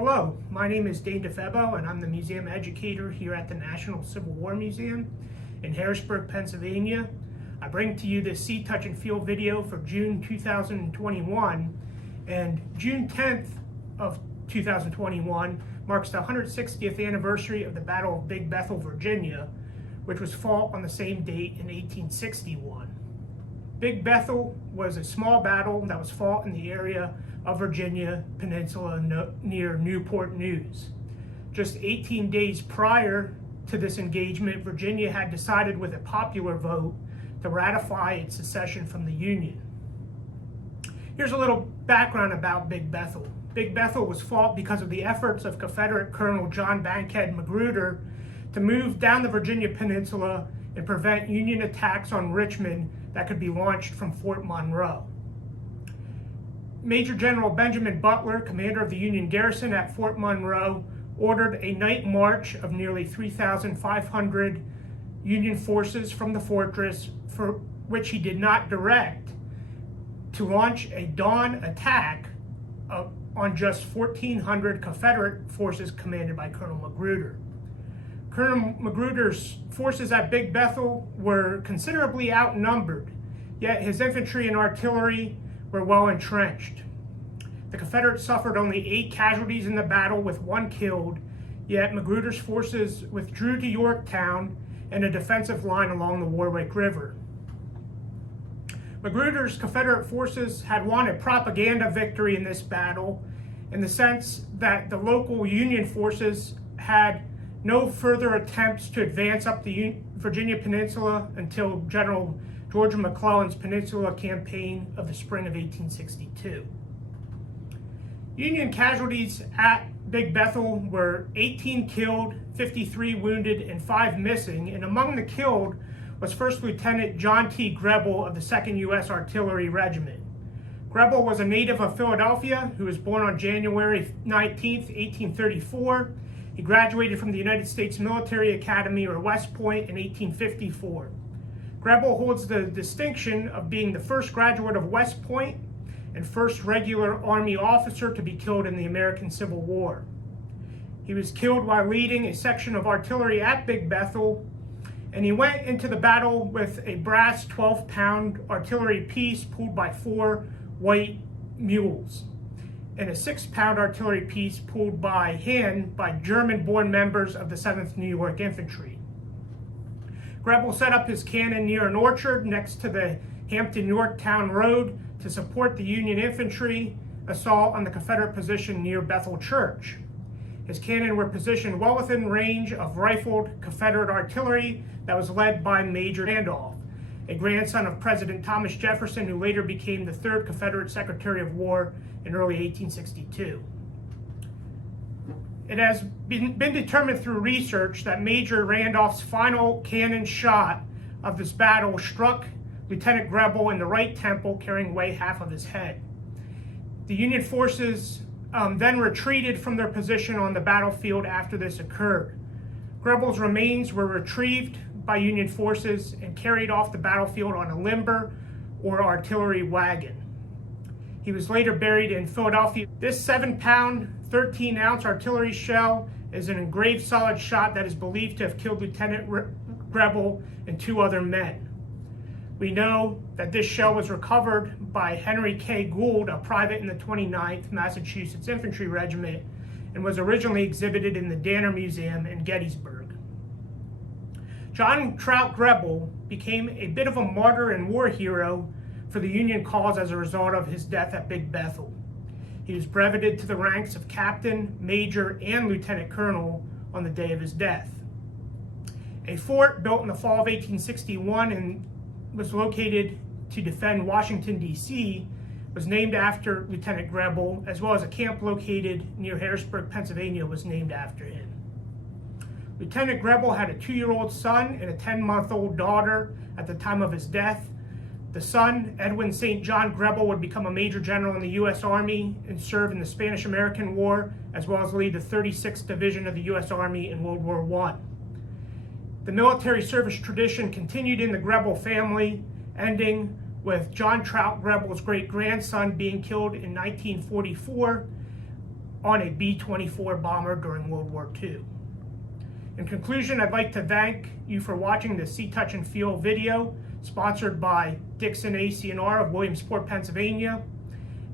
Hello, my name is Dane DiFebo and I'm the museum educator here at the National Civil War Museum in Harrisburg, Pennsylvania. I bring to you this See, Touch, and Feel video for June 2021, and June 10th of 2021 marks the 160th anniversary of the Battle of Big Bethel, Virginia, which was fought on the same date in 1861. Big Bethel was a small battle that was fought in the area of Virginia Peninsula near Newport News. Just 18 days prior to this engagement, Virginia had decided with a popular vote to ratify its secession from the Union. Here's a little background about Big Bethel. Big Bethel was fought because of the efforts of Confederate Colonel John Bankhead Magruder to move down the Virginia Peninsula and prevent Union attacks on Richmond that could be launched from Fort Monroe. Major General Benjamin Butler, commander of the Union garrison at Fort Monroe, ordered a night march of nearly 3,500 Union forces from the fortress, for which he did not direct, to launch a dawn attack on just 1,400 Confederate forces commanded by Colonel Magruder. Colonel Magruder's forces at Big Bethel were considerably outnumbered, yet his infantry and artillery were well entrenched. The Confederates suffered only 8 casualties in the battle, with 1 killed, yet Magruder's forces withdrew to Yorktown and a defensive line along the Warwick River. Magruder's Confederate forces had won a propaganda victory in this battle, in the sense that the local Union forces had no further attempts to advance up the Virginia Peninsula until General George McClellan's Peninsula Campaign of the spring of 1862. Union casualties at Big Bethel were 18 killed, 53 wounded, and 5 missing, and among the killed was First Lieutenant John T Greble of the 2nd U.S. Artillery Regiment. Greble was a native of Philadelphia who was born on January 19, 1834. He graduated from the United States Military Academy, or West Point, in 1854. Greble holds the distinction of being the first graduate of West Point and first regular Army officer to be killed in the American Civil War. He was killed while leading a section of artillery at Big Bethel, and he went into the battle with a brass 12-pound artillery piece pulled by 4 white mules, and a 6-pound artillery piece pulled by hand by German-born members of the 7th New York Infantry. Greble set up his cannon near an orchard next to the Hampton-Yorktown Road to support the Union infantry assault on the Confederate position near Bethel Church. His cannon were positioned well within range of rifled Confederate artillery that was led by Major Randolph, a grandson of President Thomas Jefferson, who later became the 3rd Confederate Secretary of War in early 1862. It has been determined through research that Major Randolph's final cannon shot of this battle struck Lieutenant Greble in the right temple, carrying away half of his head. The Union forces then retreated from their position on the battlefield after this occurred. Greble's remains were retrieved by Union forces and carried off the battlefield on a limber or artillery wagon. He was later buried in Philadelphia. This 7-pound, 13-ounce artillery shell is an engraved solid shot that is believed to have killed Lieutenant Greble and 2 other men. We know that this shell was recovered by Henry K. Gould, a private in the 29th Massachusetts Infantry Regiment, and was originally exhibited in the Danner Museum in Gettysburg. John Trout Greble became a bit of a martyr and war hero for the Union cause as a result of his death at Big Bethel. He was breveted to the ranks of captain, major, and lieutenant colonel on the day of his death. A fort built in the fall of 1861 and was located to defend Washington, D.C., was named after Lieutenant Greble, as well as a camp located near Harrisburg, Pennsylvania, was named after him. Lieutenant Greble had a 2-year-old son and a 10-month-old daughter at the time of his death. The son, Edwin St. John Greble, would become a major general in the U.S. Army and serve in the Spanish-American War, as well as lead the 36th Division of the U.S. Army in World War I. The military service tradition continued in the Greble family, ending with John Trout Greble's great-grandson being killed in 1944 on a B-24 bomber during World War II. In conclusion, I'd like to thank you for watching this See, Touch, and Feel video sponsored by Dixon AC&R of Williamsport, Pennsylvania.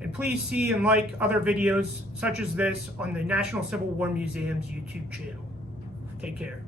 And please see and like other videos such as this on the National Civil War Museum's YouTube channel. Take care.